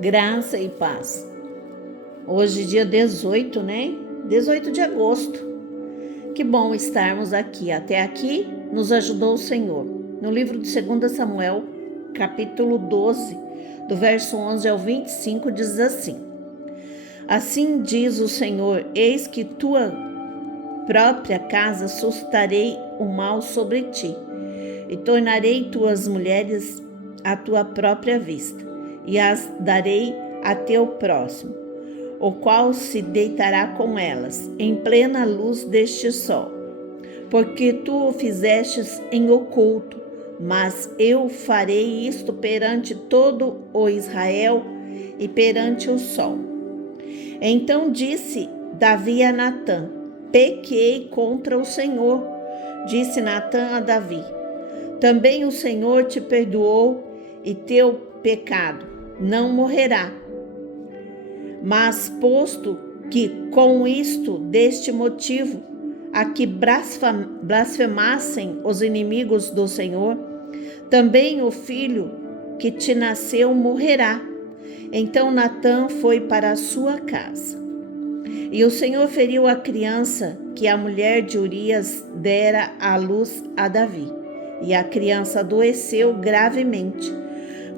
Graça e paz. Hoje, dia 18, né? 18 de agosto. Que bom estarmos aqui. Até aqui nos ajudou o Senhor. No livro de 2 Samuel, capítulo 12, do verso 11 ao 25, diz assim: Assim diz o Senhor: eis que tua própria casa suscitarei o mal sobre ti, e tornarei tuas mulheres à tua própria vista, e as darei a teu próximo, o qual se deitará com elas, em plena luz deste sol. Porque tu o fizestes em oculto, mas eu farei isto perante todo o Israel e perante o sol. Então disse Davi a Natã: pequei contra o Senhor. Disse Natã a Davi: também o Senhor te perdoou, e teu pecado não morrerá. Mas posto que com isto, deste motivo, a que blasfemassem os inimigos do Senhor, também o filho que te nasceu morrerá. Então Natã foi para a sua casa. E o Senhor feriu a criança que a mulher de Urias dera à luz a Davi, e a criança adoeceu gravemente.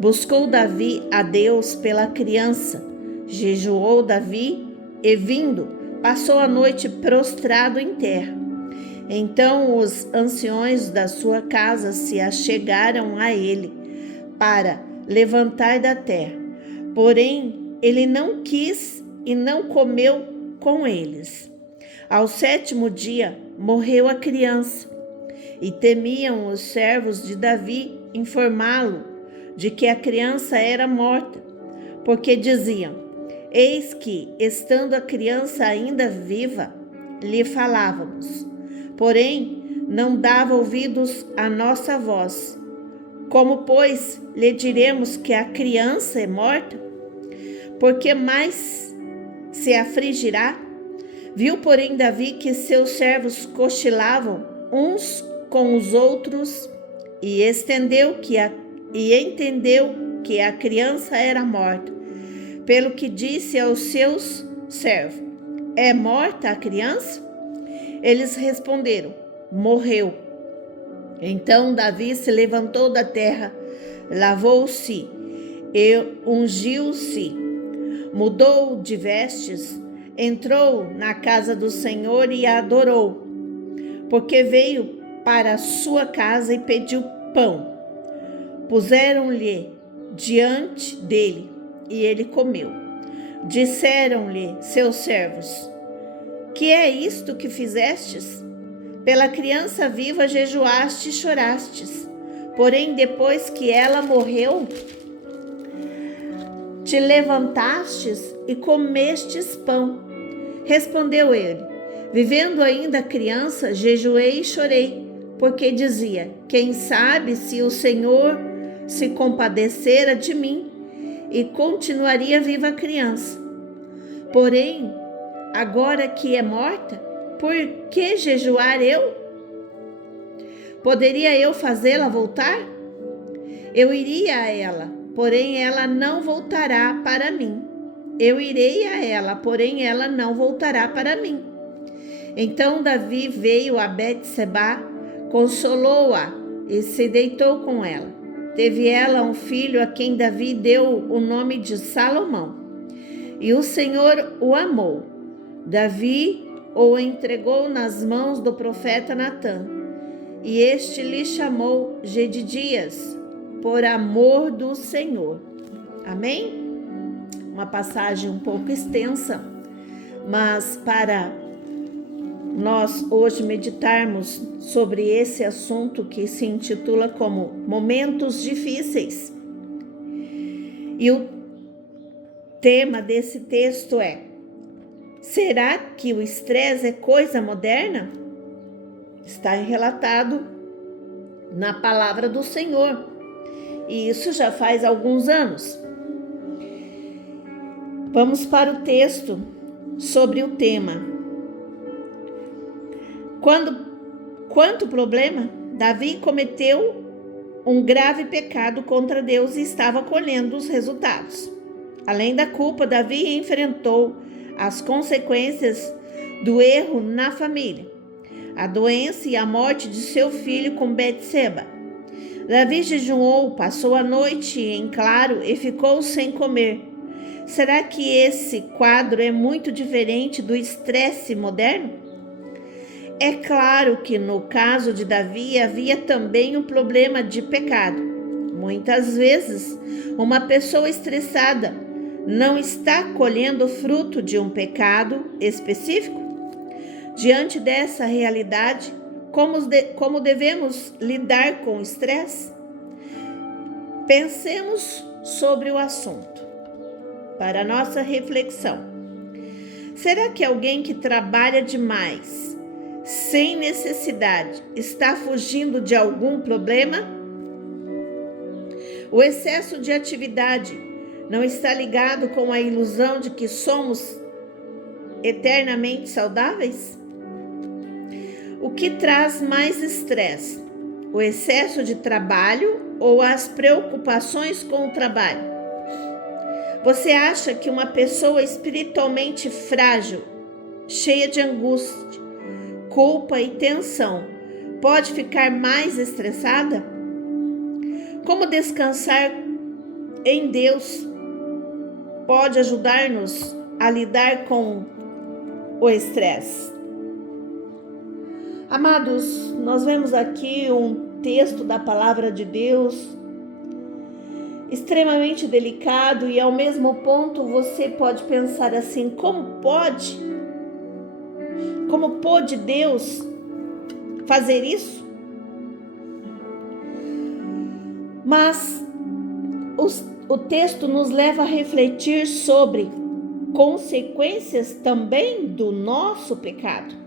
Buscou Davi a Deus pela criança, jejuou Davi e, vindo, passou a noite prostrado em terra. Então os anciões da sua casa se achegaram a ele para levantar da terra. Porém, ele não quis e não comeu com eles. Ao 7º dia, morreu a criança, e temiam os servos de Davi informá-lo de que a criança era morta, porque diziam: eis que, estando a criança ainda viva, lhe falávamos, porém não dava ouvidos à nossa voz. Como, pois, lhe diremos que a criança é morta? Porque mais se afligirá? Viu, porém, Davi que seus servos cochilavam uns com os outros, e entendeu que a criança era morta, pelo que disse aos seus servos: é morta a criança? Eles responderam: morreu. Então Davi se levantou da terra, lavou-se e ungiu-se, mudou de vestes, entrou na casa do Senhor e a adorou, porque veio para a sua casa e pediu pão. Puseram-lhe diante dele, e ele comeu. Disseram-lhe seus servos: que é isto que fizestes? Pela criança viva jejuaste e chorastes, porém depois que ela morreu, te levantastes e comestes pão. Respondeu ele: vivendo ainda a criança, jejuei e chorei, porque dizia: quem sabe se o Senhor se compadecera de mim e continuaria viva a criança. Porém, agora que é morta, por que jejuar eu? Poderia eu fazê-la voltar? Eu iria a ela, porém ela não voltará para mim. Eu irei a ela, porém ela não voltará para mim. Então Davi veio a Betseba, consolou-a e se deitou com ela. Teve ela um filho a quem Davi deu o nome de Salomão. E o Senhor o amou. Davi o entregou nas mãos do profeta Natã, e este lhe chamou Jedidias, por amor do Senhor. Amém? Uma passagem um pouco extensa, mas para nós hoje meditarmos sobre esse assunto que se intitula como Momentos Difíceis. E o tema desse texto é: será que o estresse é coisa moderna? Está relatado na palavra do Senhor, e isso já faz alguns anos. Vamos para o texto sobre o tema. Quanto problema? Davi cometeu um grave pecado contra Deus e estava colhendo os resultados. Além da culpa, Davi enfrentou as consequências do erro na família, a doença e a morte de seu filho com Betseba. Davi jejuou, passou a noite em claro e ficou sem comer. Será que esse quadro é muito diferente do estresse moderno? É claro que no caso de Davi havia também um problema de pecado. Muitas vezes, uma pessoa estressada não está colhendo fruto de um pecado específico. Diante dessa realidade, como devemos lidar com o estresse? Pensemos sobre o assunto. Para nossa reflexão, será que alguém que trabalha demais, sem necessidade, está fugindo de algum problema? O excesso de atividade não está ligado com a ilusão de que somos eternamente saudáveis? O que traz mais estresse? O excesso de trabalho ou as preocupações com o trabalho? Você acha que uma pessoa espiritualmente frágil, cheia de angústia, culpa e tensão, pode ficar mais estressada? Como descansar em Deus pode ajudar-nos a lidar com o estresse? Amados, nós vemos aqui um texto da palavra de Deus extremamente delicado e ao mesmo ponto você pode pensar assim, como pôde Deus fazer isso? Mas o texto nos leva a refletir sobre consequências também do nosso pecado.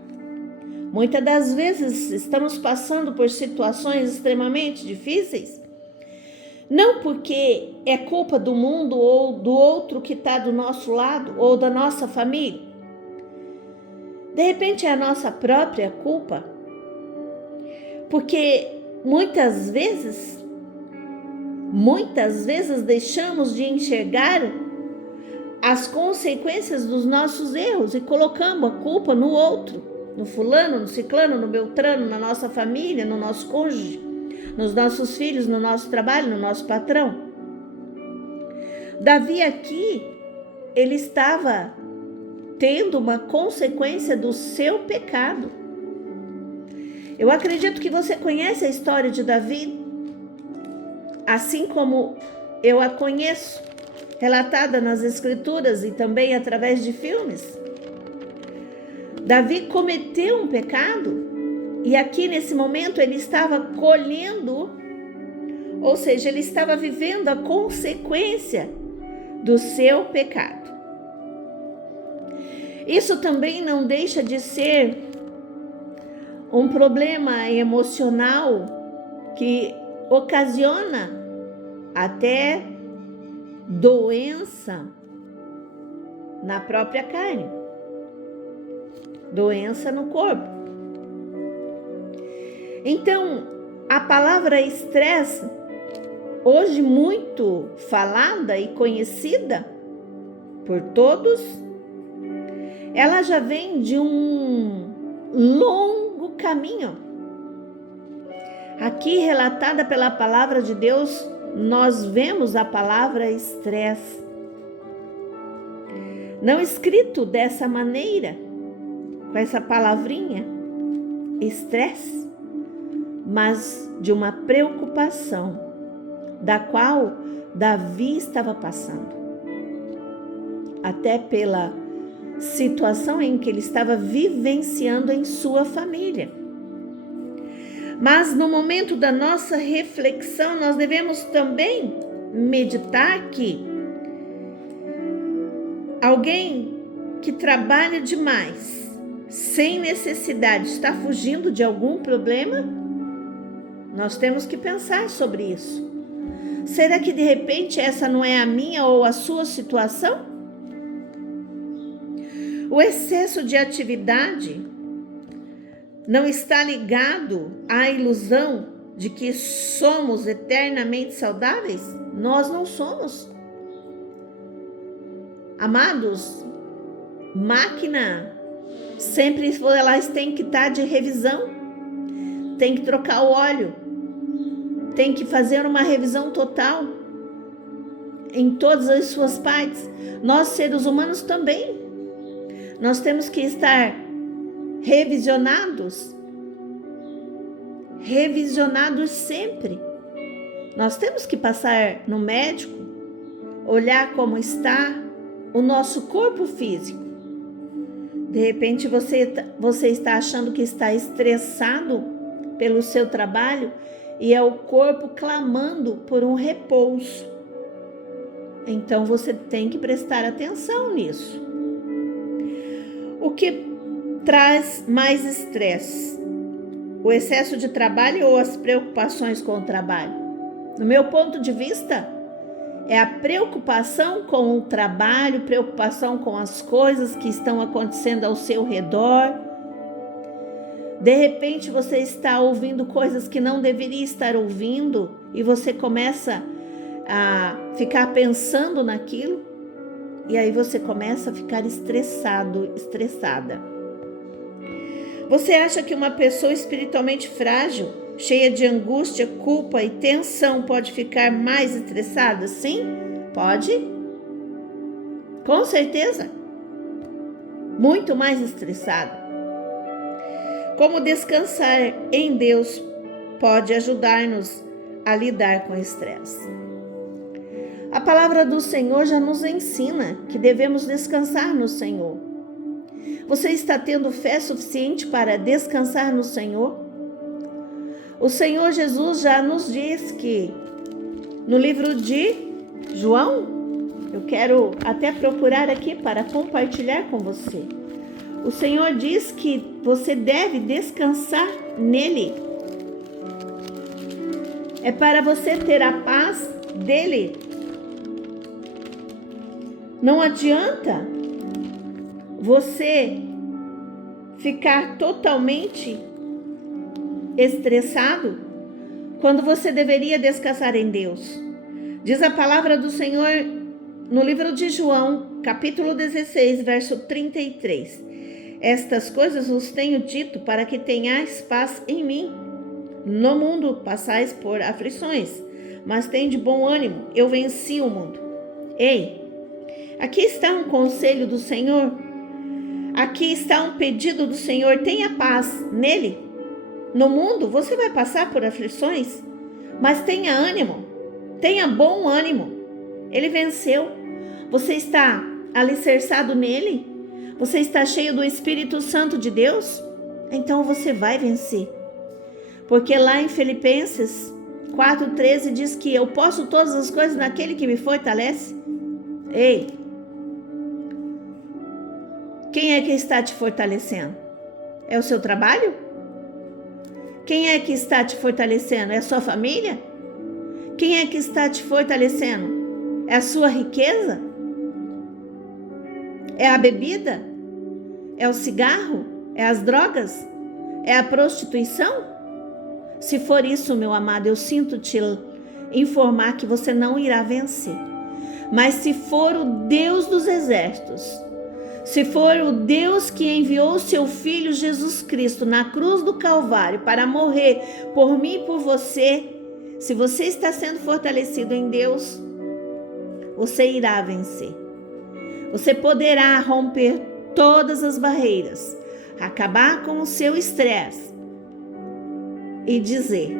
Muitas das vezes estamos passando por situações extremamente difíceis, não porque é culpa do mundo ou do outro que está do nosso lado ou da nossa família. De repente é a nossa própria culpa, porque muitas vezes deixamos de enxergar as consequências dos nossos erros e colocamos a culpa no outro. No fulano, no ciclano, no beltrano, na nossa família, no nosso cônjuge, nos nossos filhos, no nosso trabalho, no nosso patrão. Davi aqui, ele estava tendo uma consequência do seu pecado. Eu acredito que você conhece a história de Davi, assim como eu a conheço, relatada nas Escrituras e também através de filmes. Davi cometeu um pecado e aqui nesse momento ele estava colhendo, ou seja, ele estava vivendo a consequência do seu pecado. Isso também não deixa de ser um problema emocional que ocasiona até doença na própria carne. Doença no corpo. Então, a palavra estresse, hoje muito falada e conhecida por todos, ela já vem de um longo caminho. Aqui, relatada pela palavra de Deus, nós vemos a palavra estresse. Não escrito dessa maneira, com essa palavrinha, estresse, mas de uma preocupação, da qual Davi estava passando. Até pela situação em que ele estava vivenciando em sua família. Mas no momento da nossa reflexão, nós devemos também meditar que alguém que trabalha demais, sem necessidade, está fugindo de algum problema? Nós temos que pensar sobre isso. Será que de repente essa não é a minha ou a sua situação? O excesso de atividade não está ligado à ilusão de que somos eternamente saudáveis? Nós não somos. Amados, máquina, sempre elas têm que estar de revisão, tem que trocar o óleo, tem que fazer uma revisão total em todas as suas partes. Nós, seres humanos, também. Nós temos que estar revisionados sempre. Nós temos que passar no médico, olhar como está o nosso corpo físico. De repente você está achando que está estressado pelo seu trabalho e é o corpo clamando por um repouso. Então você tem que prestar atenção nisso. O que traz mais estresse? O excesso de trabalho ou as preocupações com o trabalho? No meu ponto de vista, é a preocupação com o trabalho, preocupação com as coisas que estão acontecendo ao seu redor. De repente você está ouvindo coisas que não deveria estar ouvindo e você começa a ficar pensando naquilo e aí você começa a ficar estressada. Você acha que uma pessoa espiritualmente frágil, cheia de angústia, culpa e tensão, pode ficar mais estressada? Sim, pode. Com certeza. Muito mais estressada. Como descansar em Deus pode ajudar-nos a lidar com o estresse? A palavra do Senhor já nos ensina que devemos descansar no Senhor. Você está tendo fé suficiente para descansar no Senhor? O Senhor Jesus já nos diz que no livro de João, eu quero até procurar aqui para compartilhar com você. O Senhor diz que você deve descansar nele. É para você ter a paz dele. Não adianta você ficar totalmente estressado quando você deveria descansar em Deus. Diz a palavra do Senhor no livro de João, capítulo 16, verso 33. Estas coisas vos tenho dito para que tenhais paz em mim. No mundo passais por aflições, mas tende bom ânimo, eu venci o mundo. Ei, aqui está um conselho do Senhor. Aqui está um pedido do Senhor. Tenha paz nele. No mundo você vai passar por aflições, mas tenha ânimo. Tenha bom ânimo. Ele venceu. Você está alicerçado nele? Você está cheio do Espírito Santo de Deus? Então você vai vencer. Porque lá em Filipenses 4,13 diz que eu posso todas as coisas naquele que me fortalece. Ei, quem é que está te fortalecendo? É o seu trabalho? Quem é que está te fortalecendo? É a sua família? Quem é que está te fortalecendo? É a sua riqueza? É a bebida? É o cigarro? É as drogas? É a prostituição? Se for isso, meu amado, eu sinto te informar que você não irá vencer. Mas se for o Deus dos exércitos, se for o Deus que enviou o seu Filho Jesus Cristo na cruz do Calvário para morrer por mim e por você, se você está sendo fortalecido em Deus, você irá vencer. Você poderá romper todas as barreiras, acabar com o seu estresse e dizer: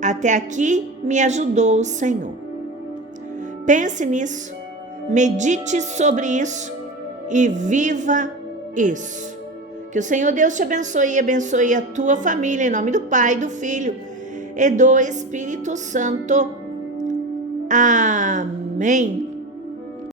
até aqui me ajudou o Senhor. Pense nisso, medite sobre isso e viva isso. Que o Senhor Deus te abençoe e abençoe a tua família, em nome do Pai, do Filho e do Espírito Santo. Amém.